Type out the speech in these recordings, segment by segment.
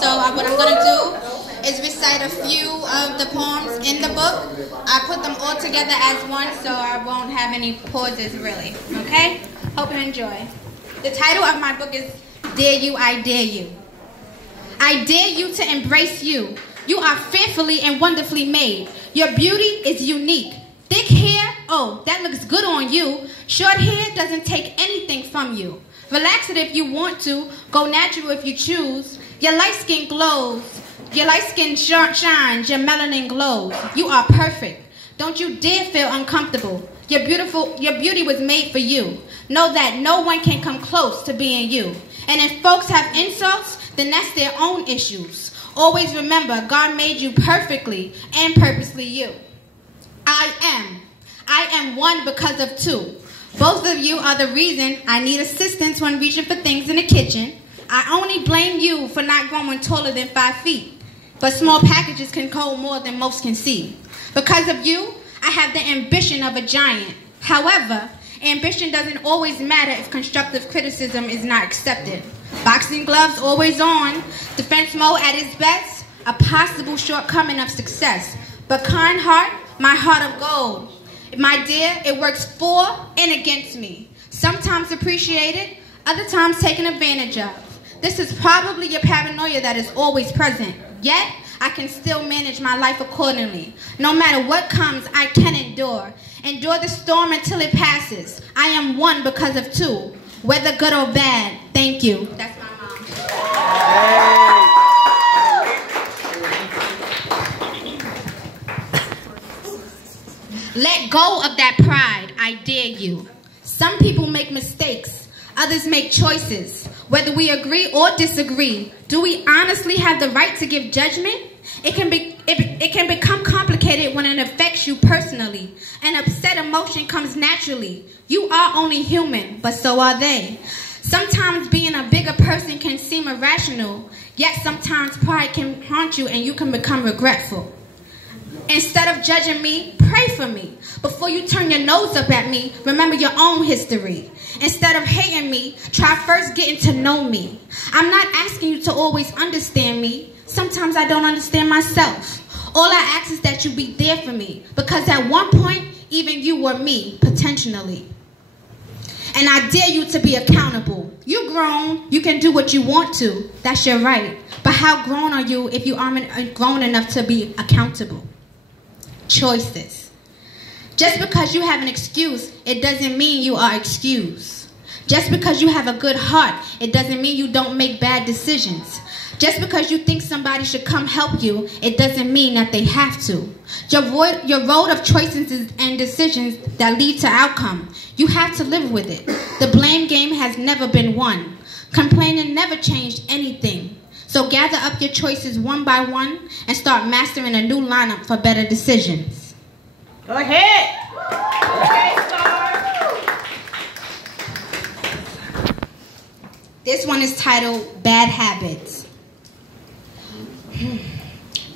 So what I'm going to do is recite a few of the poems in the book. I put them all together as one, so I won't have any pauses, really. Okay? Hope you enjoy. The title of my book is Dare You, I Dare You. I dare you to embrace you. You are fearfully and wonderfully made. Your beauty is unique. Thick hair, oh, that looks good on you. Short hair doesn't take anything from you. Relax it if you want to. Go natural if you choose. Your light skin glows. Your light skin shines. Your melanin glows. You are perfect. Don't you dare feel uncomfortable. Your beauty was made for you. Know that no one can come close to being you. And if folks have insults, then that's their own issues. Always remember, God made you perfectly and purposely you. I am one because of two. Both of you are the reason I need assistance when reaching for things in the kitchen. I only blame you for not growing taller than 5 feet. But small packages can hold more than most can see. Because of you, I have the ambition of a giant. However, ambition doesn't always matter if constructive criticism is not accepted. Boxing gloves always on, defense mode at its best, a possible shortcoming of success. But kind heart, my heart of gold. My dear, it works for and against me. Sometimes appreciated, other times taken advantage of. This is probably your paranoia that is always present. Yet, I can still manage my life accordingly. No matter what comes, I can endure. Endure the storm until it passes. I am one because of two. Whether good or bad, thank you. That's my mom. Let go of that pride, I dare you. Some people make mistakes, others make choices. Whether we agree or disagree, do we honestly have the right to give judgment? It can become complicated when it affects you personally. An upset emotion comes naturally. You are only human, but so are they. Sometimes being a bigger person can seem irrational, yet sometimes pride can haunt you and you can become regretful. Instead of judging me, pray for me. Before you turn your nose up at me, remember your own history. Instead of hating me, try first getting to know me. I'm not asking you to always understand me. Sometimes I don't understand myself. All I ask is that you be there for me, because at one point, even you were me, potentially. And I dare you to be accountable. You're grown, you can do what you want to. That's your right. But how grown are you if you aren't grown enough to be accountable? Choices. Just because you have an excuse, it doesn't mean you are excused. Just because you have a good heart, it doesn't mean you don't make bad decisions. Just because you think somebody should come help you, it doesn't mean that they have to. Your road of choices and decisions that lead to outcome, you have to live with it. The blame game has never been won. Complaining never changed anything. So gather up your choices one by one and start mastering a new lineup for better decisions. Go ahead. Okay, This one is titled Bad Habits.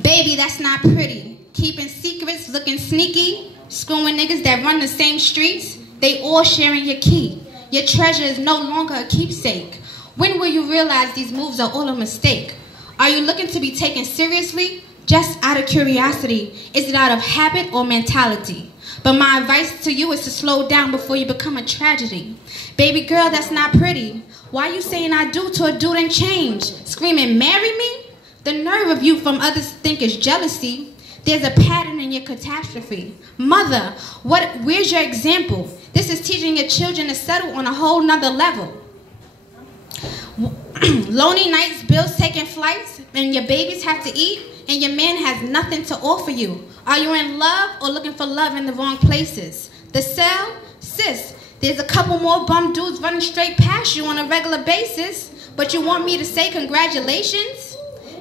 Baby, that's not pretty. Keeping secrets, looking sneaky, screwing niggas that run the same streets, they all sharing your key. Your treasure is no longer a keepsake. When will you realize these moves are all a mistake? Are you looking to be taken seriously? Just out of curiosity. Is it out of habit or mentality? But my advice to you is to slow down before you become a tragedy. Baby girl, that's not pretty. Why you saying I do to a dude and change? Screaming, marry me? The nerve of you from others to think is jealousy. There's a pattern in your catastrophe. Mother, where's your example? This is teaching your children to settle on a whole nother level. Lonely nights, bills taking flights, and your babies have to eat, and your man has nothing to offer you. Are you in love or looking for love in the wrong places? The cell? Sis, there's a couple more bum dudes running straight past you on a regular basis, but you want me to say congratulations?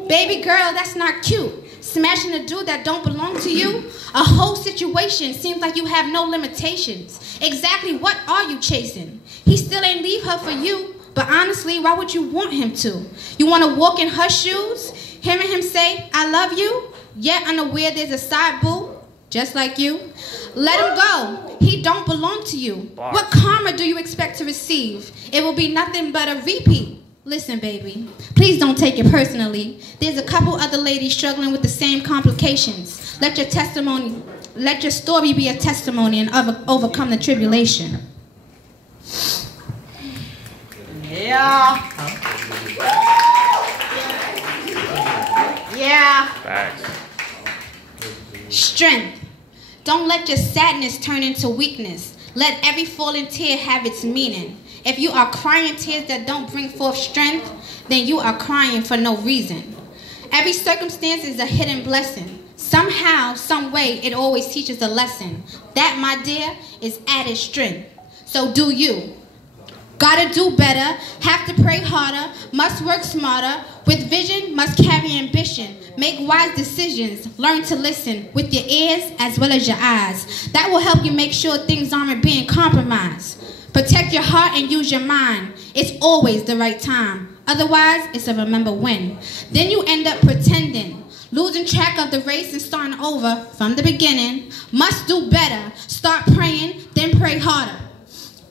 Baby girl, that's not cute. Smashing a dude that don't belong to you? A whole situation seems like you have no limitations. Exactly what are you chasing? He still ain't leave her for you, but honestly, why would you want him to? You want to walk in her shoes? Hearing him say, I love you, yet unaware there's a side boo, just like you? Let him go. He don't belong to you. What karma do you expect to receive? It will be nothing but a repeat. Listen, baby, please don't take it personally. There's a couple other ladies struggling with the same complications. Let your story be a testimony and overcome the tribulation. Yeah. Yeah. Facts. Strength. Don't let your sadness turn into weakness. Let every falling tear have its meaning. If you are crying tears that don't bring forth strength, then you are crying for no reason. Every circumstance is a hidden blessing. Somehow, some way, it always teaches a lesson. That, my dear, is added strength. So do you. Gotta do better, have to pray harder, must work smarter, with vision, must carry ambition, make wise decisions, learn to listen with your ears as well as your eyes. That will help you make sure things aren't being compromised. Protect your heart and use your mind. It's always the right time. Otherwise, it's a remember when. Then you end up pretending, losing track of the race and starting over from the beginning. Must do better, start praying, then pray harder.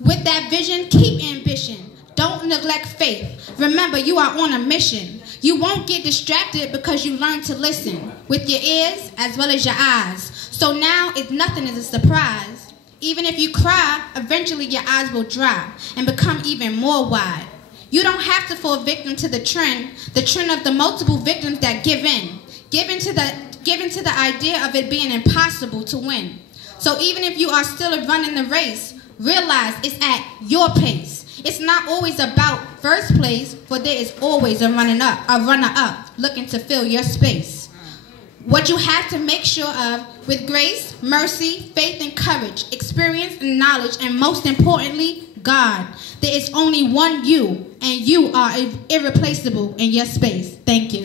With that vision, keep ambition. Don't neglect faith. Remember, you are on a mission. You won't get distracted because you learn to listen with your ears as well as your eyes. So now, nothing is a surprise. Even if you cry, eventually your eyes will dry and become even more wide. You don't have to fall victim to the trend of the multiple victims that give in, given to the idea of it being impossible to win. So even if you are still running the race, realize it's at your pace. It's not always about first place, for there is always a runner-up looking to fill your space. What you have to make sure of, with grace, mercy, faith, and courage, experience and knowledge, and most importantly, God. There is only one you, and you are irreplaceable in your space. Thank you.